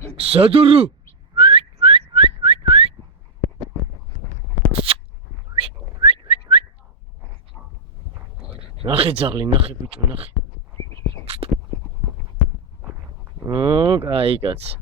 სადურო ნახე ძაღლი ნახე ბიჭო ნახე კაი კაცი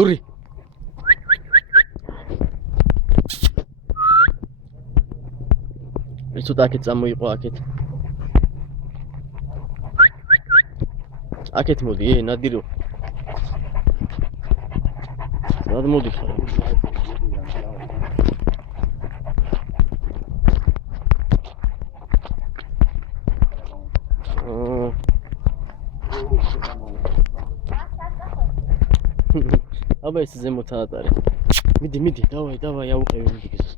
დური ეს თუ აქეთ წამოიყო აქეთ აქეთ მოდი ნადირო რად მოდი ხარ აბა ეს ზემოთ ატარე მიდი დავაი აუყევი მიდი გიზოს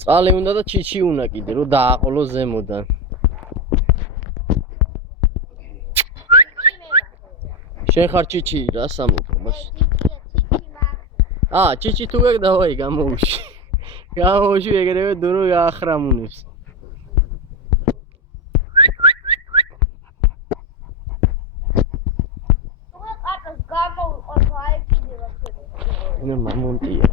წყალი უნდა და ჩიჩი უნდა კიდე რომ დააყოლო ზემოდან შენ ხარ ჩიჩი რა სამოყო მაშ ჩიჩი თუ ეგ დავაი გამოუში ეგრევე დურო გაახრამუნებს მამონტია